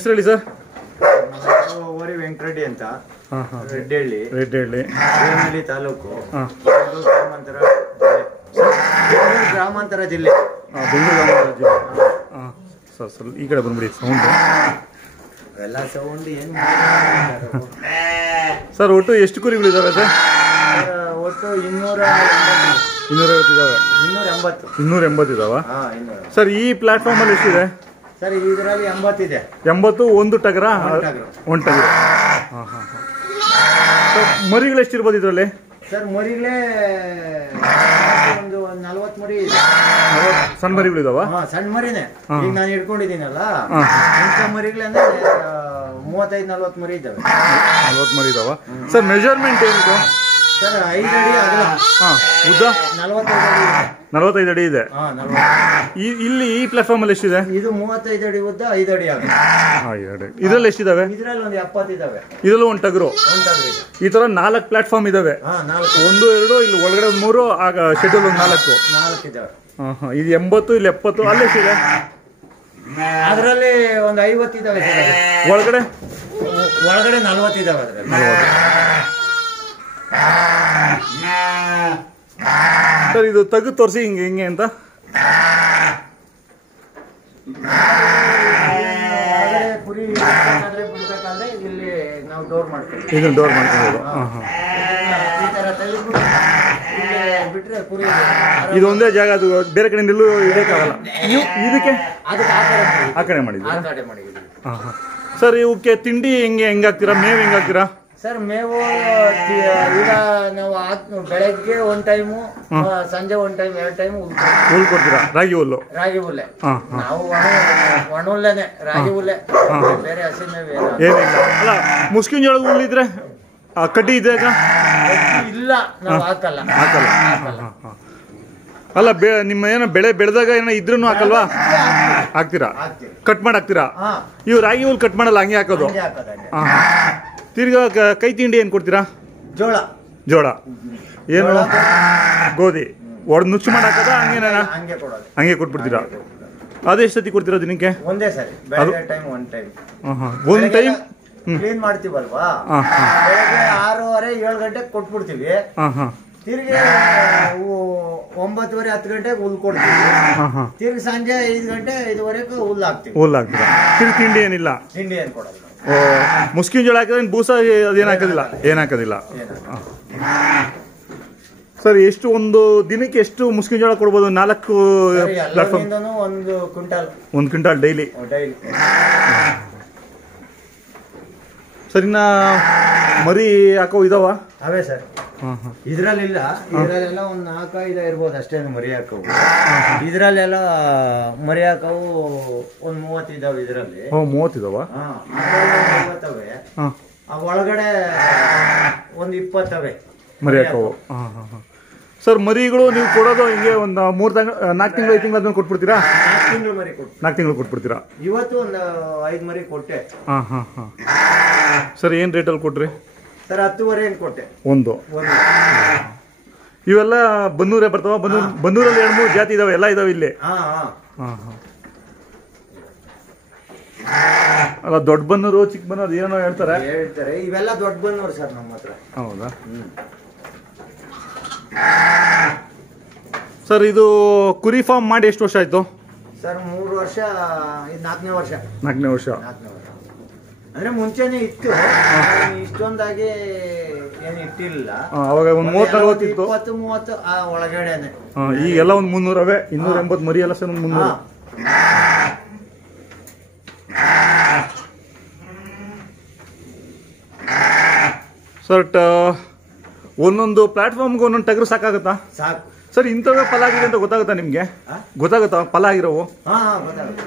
ಹೆಸರು ಹೇಳಿ ಸರ್. ಓರಿ ವೆಂಕಟರೆಡ್ಡಿ ಅಂತ, ರೆಡ್ಡಿ ದೇವನಹಳ್ಳಿ ತಾಲೂಕು, ಗ್ರಾಮಾಂತರ ಜಿಲ್ಲೆ. ಸರ್ ಸರ್ ಈ ಕಡೆ ಬಂದ್ಬಿಡಿ ಸೌಂಡ್ ಎಲ್ಲ ಸೌಂಡ್ ಏನು ಸರ್. ಒಟ್ಟು ಎಷ್ಟು ಕುರಿಗಳಿದ್ದಾವೆ ಸರ್? ಒಟ್ಟು 250 ಇದಾವ ಸರ್. ಈ ಪ್ಲಾಟ್ಫಾರ್ಮ್ ಅಲ್ಲಿ ಎಷ್ಟಿದೆ ಸರ್? ಇದರಲ್ಲಿ 80 ಇದೆ. 80 ಒಂದು ಟಗರ, ಒಂದು ಟಗರ. ಮರಿಗಳು ಎಷ್ಟಿರ್ಬೋದು ಇದರಲ್ಲಿ ಸರ್? ಮರಿಗಳೇ ಒಂದು 40 ಮರಿ. ಸಣ್ಣ ಮರಿಗಳು ಇದಾವ? ಸಣ್ಣ ಮರಿನೇ. ಈಗ ನಾನು ಹಿಡ್ಕೊಂಡಿದ್ದೀನಲ್ಲ, ಇಂಥ ಮರಿಗಳೇ 35-40 ಮರಿ ಇದ್ದಾವೆ. 40 ಮರಿ ಇದಾವ ಸರ್. ಮೆಜರ್ಮೆಂಟ್ ಏನಿದೆ ಸರ್? 5 ಅಡಿ ಅಗಲ, ಉದ್ದ 45 ಅಡಿ ಇದೆ. ಇಲ್ಲಿ ಈ ಪ್ಲಾಟ್ಫಾರ್ಮ್ ಅಲ್ಲಿ ಎಷ್ಟಿದೆ? ಇದು 35 ಅಡಿ ಉದ್ದ, 5 ಅಡಿ ಆಗುತ್ತೆ. ಇದರಲ್ಲಿ ಎಷ್ಟಿದಾವೆ? ಇದರಲ್ಲಿ ಒಂದು 70 ಇದಾವೆ. ಇದರಲ್ಲೂ ಒಂದು ಟಗರು. ಈ ತರ 4 ಪ್ಲಾಟ್ಫಾರ್ಮ್ ಇದಾವೆ. 1 2 ಇಲ್ಲಿ ಒಳಗಡೆ 3, ಆಗ ಶೆಡ್ಯೂಲ್ ಒಂದು 4 ಇದಾವೆ. ಇದು 80, ಇಲ್ಲಿ 70. ಅಲ್ಲಿ ಎಷ್ಟಿದೆ? ಅದರಲ್ಲಿ ಒಂದು 50 ಇದಾವೆ. ಒಳಗಡೆ 40 ಇದಾವೆ. ಸರ್ ಇದು ತೆಗೆದು ತೋರಿಸಿ ಹಿಂಗೆ ಅಂತ. ಕುರಿ ಬಿಡ್ಬೇಕಾದ್ರೆ ಇಲ್ಲಿ ನಾವು ಡೋರ್ ಮಾಡ್ತೀವಿ. ಇದನ್ನ ಡೋರ್ ಮಾಡ್ಕೊಂಡು ಈ ತರ ಬಿಟ್ರೆ ಕುರಿ ಇದು ಒಂದೇ ಜಾಗ, ಅದು ಬೇರೆ ಕಡೆ ನಿಲ್ಲೂ ಇದಕ್ಕಾಗಲ್ಲ. ಇದಕ್ಕೆ ಆ ಕಡೆ ಮಾಡಿದ್ವಿ. ಸರ್ ಇವಕ್ಕೆ ತಿಂಡಿ ಹೆಂಗಾಗ್ತೀರಾ? ಮೇವು ಹೆಂಗಾಗ್ತೀರಾ ಸರ್? ಮೇವು ಈಗ ನಾವು ಬೆಳಗ್ಗೆ 1 ಟೈಮು, ಸಂಜೆ 1 ಟೈಮ್, 2 ಟೈಮ್ ಹುಲ್ಲು ಕೊಡ್ತೀರಾ? ರಾಗಿ ಹುಲ್ಲೆ. ನಾವು ಒಣ ಹುಲ್ಲೇನೆ, ರಾಗಿ ಹುಲ್ಲೆ, ಬೇರೆ ಹಸಿ ಮೇವು ಏನಿಲ್ಲ. ಅಲ್ಲ, ಮುಸ್ಕಿನ ಜೋಳದ ಹುಲ್ಲಿದ್ರೆ ಕಡ್ಡಿ ಇದ್ದಾಗ ಇಲ್ಲ, ನಾವು ಹಾಕಲ್ಲ. ಅಲ್ಲ, ನಿಮ್ಮ ಏನೋ ಬೆಳೆ ಬೆಳೆದಾಗ ಏನೋ ಇದ್ರೂ ಹಾಕಲ್ವಾ? ಹಾಕ್ತೀರಾ? ಕಟ್ ಮಾಡಿ ಹಾಕ್ತೀರಾ? ಇವು ರಾಗಿ ಹುಲ್ಲು ಕಟ್ ಮಾಡಲ್ಲ, ಹಂಗೆ ಹಾಕೋದು. ತಿರ್ಗಾ ಕೈ ತಿಂಡಿ ಏನು ಕೊಡ್ತೀರಾ? ಜೋಳ ಏನು? ಗೋಧಿ ಒಡ್ ನುಚ್ಚು ಮಾಡಿ ಹಾಕೋದ? ಹಂಗೆ ಕೊಟ್ಬಿಡ್ತೀರಾ? ಅದು ಎಷ್ಟು ಸತಿ ಕೊಡ್ತೀರಾ ದಿನಕ್ಕೆ? ಒಂದೇ ಸರಿ. ಒಂದು ಟೈಮ್ ಕ್ಲೀನ್ ಮಾಡ್ತೀವಲ್ವಾ, 6:30-7 ಗಂಟೆಗೆ ಕೊಟ್ಬಿಡ್ತೀವಿ. ತಿರ್ಗಿ 9:30-10 ಗಂಟೆಗೆ ಹುಲ್ ಕೊಡ್ತೀವಿ. ತಿರ್ಗಿ ಸಂಜೆ 5 ಗಂಟೆ 5:15 ಹುಲ್ಲು ಹಾಕ್ತೀರಾ? ತಿರ್ಗಿ ತಿಂಡಿ ಏನಿಲ್ಲ? ತಿಂಡಿ ಏನು ಕೊಡಲ್ಲ. ಮುಸ್ಕಿನ ಜೋಳ ಹಾಕಿದ್ರೆ ಬೂಸ ಅದೇನು ಹಾಕೋದಿಲ್ಲ. ಸರ್ ಎಷ್ಟು ಒಂದು ದಿನಕ್ಕೆ ಎಷ್ಟು ಮುಸ್ಕಿನ ಜೋಳ ಕೊಡ್ಬೋದು? 4 ಪ್ಲಾಟ್ಫಾರ್ಮ್, 1 ಕ್ವಿಂಟಾಲ್ ಡೈಲಿ. ಸರ್ ಇನ್ನ ಮರಿ ಹಾಕೋ ಇದಾವ? ಅವೇ ಸರ್. ಇದ್ರಲ್ಲಿಲ್ಲ, ಇದ್ರಲ್ಲೆಲ್ಲ ಒಂದು 4-5 ಇರ್ಬೋದು ಅಷ್ಟೇ ಮರಿ ಹಾಕವು. ಇದ್ರಲ್ಲೆಲ್ಲ ಮರಿ ಹಾಕವು ಒಂದು 30 ಇದಾವೆ. ಇದ್ರಲ್ಲಿ 30 ಇದಾವ. ಒಳಗಡೆ ಒಂದು 20 ಮರಿ ಹಾಕವು. ಸರ್ ಮರಿಗಳು ನೀವು ಕೊಡೋದು ಹಿಂಗೆ ಒಂದು 4 ತಿಂಗಳು 5 ತಿಂಗಳು ಅದನ್ನ ಕೊಟ್ಬಿಡ್ತೀರಾ? 4 ತಿಂಗಳು ಕೊಟ್ಬಿಡ್ತೀರಾ? ಇವತ್ತು ಒಂದು 5 ಮರಿ ಕೊಟ್ಟೆ. ಸರ್ ಏನು ರೇಟಲ್ಲಿ ಕೊಟ್ರಿ ಸರ್? 10.5 ಕೊಟ್ಟೆ ಒಂದು. ಇವೆಲ್ಲ ಬನ್ನೂರೇ ಬರ್ತಾವ? ಬನ್ನೂರಲ್ಲಿ 2-3 ಜಾತಿ ಇದಾವೆ, ಎಲ್ಲ ಇದಾವೆ ಇಲ್ಲಿ. ಅಲ್ಲ, ದೊಡ್ಡ ಬನ್ನೂರು ಚಿಕ್ಕ ಬನ್ನೂರು ಏನೋ ಹೇಳ್ತಾರೆ. ಇವೆಲ್ಲ ದೊಡ್ಡ ಬನ್ನೂರು ಸರ್ ನಮ್ಮ ಹತ್ರ. ಹೌದಾ ಸರ್? ಇದು ಕುರಿ ಫಾರ್ಮ್ ಮಾಡಿ ಎಷ್ಟು ವರ್ಷ ಆಯ್ತು ಸರ್? 3 ವರ್ಷ. ಇದು 4ನೇ ವರ್ಷ. 4ನೇ ವರ್ಷ ಅಂದ್ರೆ ಮುಂಚೆನೆ ಇತ್ತು, ಇಷ್ಟೊಂದಾಗಿ ಏನು ಇಟ್ಟಿಲ್ಲ. ಅವಾಗ ಒಂದು 30-40 ಇತ್ತು. 20-30 ಒಳಗಡೆನೆ. ಈಗೆಲ್ಲ ಒಂದು 300 ಅವೆ. 280 ಮರಿ ಎಲ್ಲ ಸರ್. 300 ಸರ್. ಒಂದೊಂದು ಪ್ಲಾಟ್ಫಾರ್ಮ್ಗೆ ಒಂದೊಂದು ಟಗರು ಸಾಕಾಗತ್ತಾ? ಸಾಕು ಸರ್. ಇಂಥವೇ ಫಲ ಆಗಿದೆ ಅಂತ ಗೊತ್ತಾಗುತ್ತಾ ನಿಮಗೆ? ಗೊತ್ತಾಗುತ್ತಾ ಫಲ ಆಗಿರೋವು?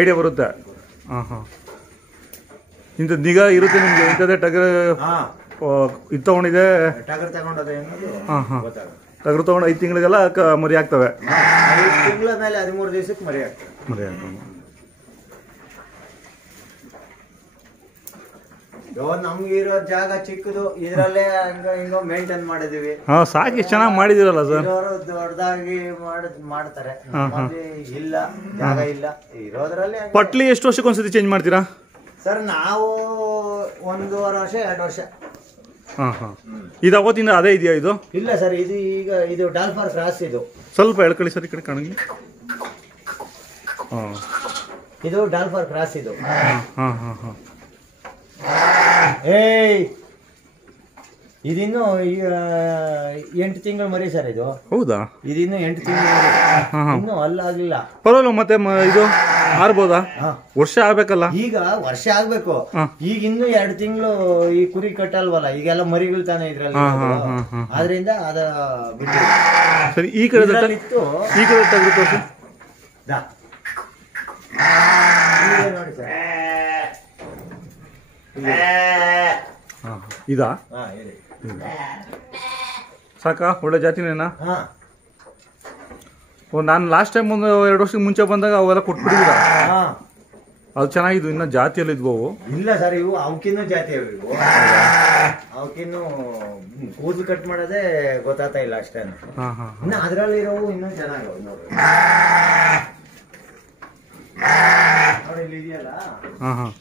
ಐಡಿಯಾ ಬರುತ್ತೆ. ಇಂಥದ್ದು ನಿಗಾ ಇರುತ್ತೆ ನಿಮಗೆ? ಇಂಥದ್ದೇ ಟಗರು ಇದು ತಗೊಂಡಿದೆ, ಟಗರು ತಗೊಂಡು 5 ತಿಂಗಳಿಗೆಲ್ಲ ಮರಿ ಆಗ್ತವೆ. 5 ತಿಂಗಳ ಮೇಲೆ 13 ದಿವಸಕ್ಕೆ ಮರಿ ಆಗ್ತವೆ. ನಮ್ಗೆ ಇರೋ ಜಾಗ ಚಿಕ್ಕದು, ಇದ್ರಲ್ಲೇ ಹಿಂಗೋ ಮೇಂಟೈನ್ ಮಾಡಿದೀವಿ. ಸಾಕಿ ಚೆನ್ನಾಗಿ ಮಾಡಿದಿರಲ್ಲ ಸರ್. ದೊಡ್ಡದಾಗಿ ಮಾಡ್ತಾರೆ, ಇಲ್ಲ ಜಾಗ ಇಲ್ಲ ಇರೋದ್ರಲ್ಲಿ. ಪಟ್ಲಿ ಎಷ್ಟು ವರ್ಷಕ್ಕೆ ಒಂದ್ಸತಿ ಚೇಂಜ್ ಮಾಡ್ತೀರಾ ಸರ್ ನಾವು 1.5 ವರ್ಷ 2 ವರ್ಷ. ಹಾಂ ಹಾಂ. ಇದು ಅವತ್ತಿಂದ ಅದೇ ಇದೆಯಾ ಇದು? ಇಲ್ಲ ಸರ್, ಇದು ಈಗ ಇದು ಡಾಲ್ಫರ್ ಕ್ರಾಸ್. ಇದು ಸ್ವಲ್ಪ ಎಳ್ಕೊಳ್ಳಿ ಸರ್ ಈ ಕಡೆ ಕಾಣಂಗಿಲ್ಲ. ಹಾಂ, ಇದು ಡಾಲ್ಫರ್ ಕ್ರಾಸ್ ಇದು. ಹಾಂ ಹಾಂ ಹಾಂ ಹಾಂ. ಏಯ್, ಇದಿನ್ನು 8 ತಿಂಗಳು ಮರಿ ಸರ್ ಇದು. ಹೌದಾ? ಇದಿನ್ನು 8 ತಿಂಗಳು ಮರಿ. ಇನ್ನು ಅಲ್ಲಾಗ್ಲಿಲ್ಲ. ಪರವಾಗಿಲ್ಲ. ಮತ್ತೆ ಇದು ಆರ್ಬೋದಾ? ವರ್ಷ ಆಗ್ಬೇಕಲ್ಲ? ಈಗ ವರ್ಷ ಆಗ್ಬೇಕು. ಈಗ ಇನ್ನು 2 ತಿಂಗಳು ಈ ಕುರಿ ಕಟ್ಟಲ್ವಲ್ಲ, ಈಗೆಲ್ಲ ಮರಿಗಳು ತಾನೆ ಇದ್ರಲ್ಲಿ, ಆದ್ರಿಂದ ಅದ ಬಿಟ್ಟು. ಸರಿ, ಈ ಕಡೆ ಇತ್ತು, ಈ ಕಡೆ ತೆಗೆದು ತೋರಿಸಿ. ನೋಡಿ ಸರ್, ಇದಾ? ಸಾಕಾ? ಒಳ್ಳೆ ಜಾತಿನೇನಾ? ನಾನು ಲಾಸ್ಟ್ ಟೈಮ್ ಒಂದು 2 ವರ್ಷಕ್ಕೆ ಮುಂಚೆ ಬಂದಾಗ ಅವೆಲ್ಲ ಕೊಟ್ಬಿಟ್ಟಿದ್ದೀರ. ಅದು ಚೆನ್ನಾಗಿದ್ವು, ಇನ್ನ ಜಾತಿಯಲ್ಲಿ ಇದ್ವು ಅವು. ಇಲ್ಲ ಸರ್, ಇವು ಅವಕ್ಕಿನ್ನೂ ಜಾತಿ ಅವು. ಇವು ಅವಕ್ಕಿನ್ನು ಕೂದಲು ಕಟ್ ಮಾಡೋದೇ ಗೊತ್ತಾಗ್ತಾ ಇಲ್ಲ ಅಷ್ಟೇ. ಇನ್ನು ಅದ್ರಲ್ಲಿ ಇರೋವು ಇನ್ನೂ ಚೆನ್ನಾಗವು ನೋಡ್ರಿ. ನೋಡಿ ಇಲ್ಲಿ ಇದೆಯಲ್ಲ. ಹಾಂ ಹಾಂ.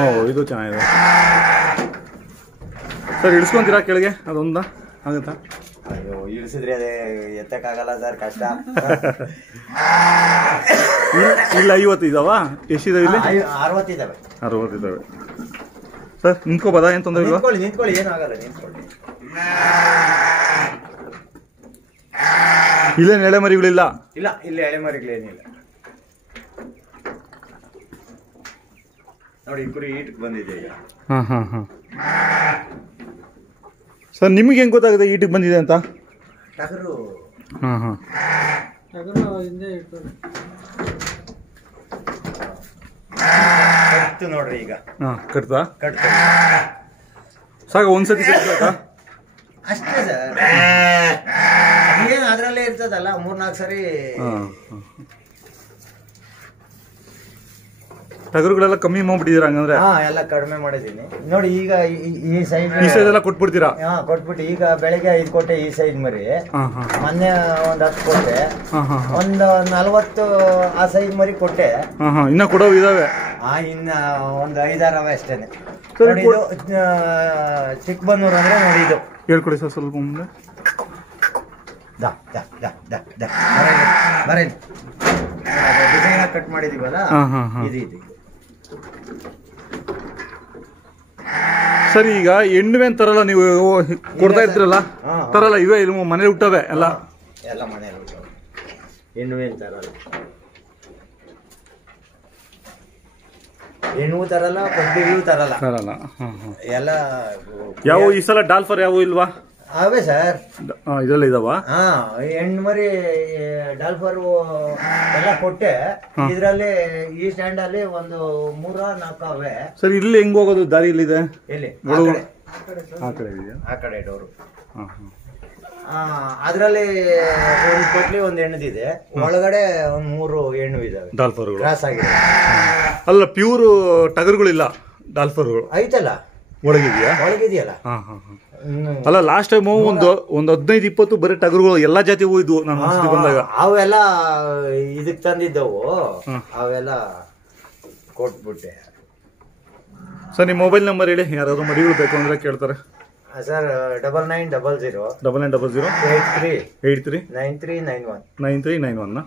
ಓ, ಇದು ಚೆನ್ನಾಗಿದೆ ಸರ್. ಇಳಿಸ್ಕೊಂತೀರಾ ಕೆಳಗೆ? ಅದೊಂದ ಆಗುತ್ತಾ? ಅಯ್ಯೋ, ಇಳಿಸಿದ್ರೆ ಅದೇ ಎತ್ತಕ್ಕಾಗಲ್ಲ ಸರ್, ಕಷ್ಟ. ಇಲ್ಲ 50 ಇದಾವ? ಎಷ್ಟಿದಾವೆ ಇಲ್ಲಿ? 60 ಇದಾವೆ. 60 ಇದಾವೆ ಸರ್. ನಿಂತ್ಕೋಬೋದಾ? ಏನು ತೊಂದರೆ ಇಲ್ವಾ? ನಿಂತ್ಕೊಳ್ಳಿ, ಏನೂ ಆಗಲ್ಲ, ನಿಂತ್ಕೊಳ್ಳಿ. ಇಲ್ಲೇನು ಎಳೆ ಮರಿಗಳಿಲ್ಲ? ಇಲ್ಲ, ಇಲ್ಲಿ ಎಳೆ ಮರಿಗಳೇನಿಲ್ಲ. ನೋಡಿ, ಕುರಿ ಈಟಿಗೆ ಬಂದಿದೆ ಈಗ. ಹಾಂ ಹಾಂ ಹಾಂ. ಸರ್, ನಿಮಗೆ ಹೆಂಗೆ ಗೊತ್ತಾಗುತ್ತೆ ಈಟಿಗೆ ಬಂದಿದೆ ಅಂತ? ಟಗರು. ಹಾಂ ಹಾಂ. ಕಟ್ತು ನೋಡ್ರಿ ಈಗ. ಹಾಂ, ಕಟ್ತಾ? ಕಟ್ತು ಸಾಕ ಒಂದ್ಸತಿ ಕಟ್ಬೇಕಾ? ಅಷ್ಟೇ ಸರ್, ಏನು ಅದರಲ್ಲೇ ಇರ್ತದಲ್ಲ, 3-4 ಸರಿ. ಟಗರುಗಳೆಲ್ಲ ಕಮ್ಮಿ ಮಾಡ್ಬಿಟ್ಟಿದ್ದೀರಾ ಹಂಗಂದ್ರೆ? ಎಲ್ಲ ಕಡಿಮೆ ಮಾಡಿದ್ದೀನಿ ನೋಡಿ. ಈಗ ಈ ಸೈಡ್ ಎಲ್ಲ ಕೊಟ್ಬಿಡ್ತೀರಾ? ಕೊಟ್ಬಿಟ್ಟು ಈಗ ಬೆಳಿಗ್ಗೆ 5 ಕೊಟ್ಟೆ ಈ ಸೈಡ್ ಮರಿ. ಮೊನ್ನೆ ಒಂದು 10 ಕೊಟ್ಟೆ, ಒಂದು 40 ಆ ಸೈಡ್ ಮರಿ ಕೊಟ್ಟೆ. ಇನ್ನ ಕೊಡೋವು ಇದಾವೆ? ಇನ್ನ ಒಂದು 5-6 ಅವೆ ಅಷ್ಟೇನೆ. ನೋಡಿ, ಇದು ಚಿಕ್ಕಬನ್ನೂರು ಅಂದ್ರೆ ನೋಡಿ, ಇದು ಹೇಳ್ಕೊಡಿ ಸರ್ ಸ್ವಲ್ಪ ಮುಂದೆ. ಬರೇನು ಡಿಸೈನ್ ಕಟ್ ಮಾಡಿದೀವಲ್ಲ, ಇದು. ಸರಿ, ಈಗ ಹೆಣ್ಣುವೇನ್ ತರಲ್ಲ ನೀವು? ಕೊಡ್ತಾ ಇದ್ರಲ್ಲ, ತರಲ್ಲ? ಇವೇ ಇಲ್ಲಿ ಮನೇಲಿ ಹುಟ್ಟವೆ ಎಲ್ಲ? ಎಲ್ಲ ಮನೇಲಿ ಹುಟ್ಟವೆ, ಹೆಣ್ಣುವೇನ್ ತರಲ್ಲ. ಹೆಣ್ಣು ತರಲ್ಲ, ಕೊಡ್ಬಿಗಳು ತರಲ್ಲ. ಎಲ್ಲ ಯಾವ ಈ ಸಲ ಡಾಲ್ಫರ್ ಯಾವ ಇಲ್ವಾ? ಅವೇ ಸರ್, ಇದೆಲ್ಲ ಇದಾವ? ಹೆಣ್ಣು ಮರಿ ಡಾಲ್ಫರ್ ಎಲ್ಲ ಕೊಟ್ಟೆ. ಇದ್ರಲ್ಲಿ ಈ ಸ್ಟ್ಯಾಂಡ್ ಅಲ್ಲಿ ಒಂದು 3-4 ಅವೆ. ಸರ್, ಇಲ್ಲಿ ಹೆಂಗ್ ಹೋಗೋದು? ದಾರಿ ಇಲ್ಲಿದೆ? ಎಲ್ಲಿ? ಆ ಕಡೆ ಇದೆಯಾ? ಆ ಕಡೆ ಡೋರು. ಅದ್ರಲ್ಲಿ ಒಂದು ಕೊಟ್ಲಿ ಒಂದು ಹೆಣ್ಣದಿದೆ, ಒಳಗಡೆ ಒಂದು 3 ಹೆಣ್ಣು ಇದಾವೆ. ಡಾಲ್ಫರ್ಗಳು ಕ್ರಾಸ್ ಆಗಿದೆ. ಅಲ್ಲ, ಪ್ಯೂರ್ ಟಗರುಗಳಿಲ್ಲ, ಡಾಲ್ಫರ್ಗಳು ಐತಲ್ಲ ಒಳಗಿದೆಯಾ? ಒಳಗಿದೆಯಲ್ಲ. ಅಲ್ಲ, ಲಾಸ್ಟ್ ಟೈಮ್ ಒಂದು 15-20 ಬರೀ ಟಗರುಗಳು ಎಲ್ಲಾ ಜಾತಿ ಹೋಯ್ದು ನಾನು ಬಂದಾಗ. ಅವೆಲ್ಲ ಇದಕ್ ತಂದಿದ್ದವು, ಅವೆಲ್ಲ ಕೊಟ್ಬಿಟ್ಟೆ. ಸರ್, ನಿಮ್ಮ ಮೊಬೈಲ್ ನಂಬರ್ ಹೇಳಿ, ಯಾರಾದ್ರೂ ಮರಿಗಳು ಬೇಕು ಅಂದ್ರೆ ಕೇಳ್ತಾರೆ. ಸರ್, 9900 9900 83 83 9391. 9391.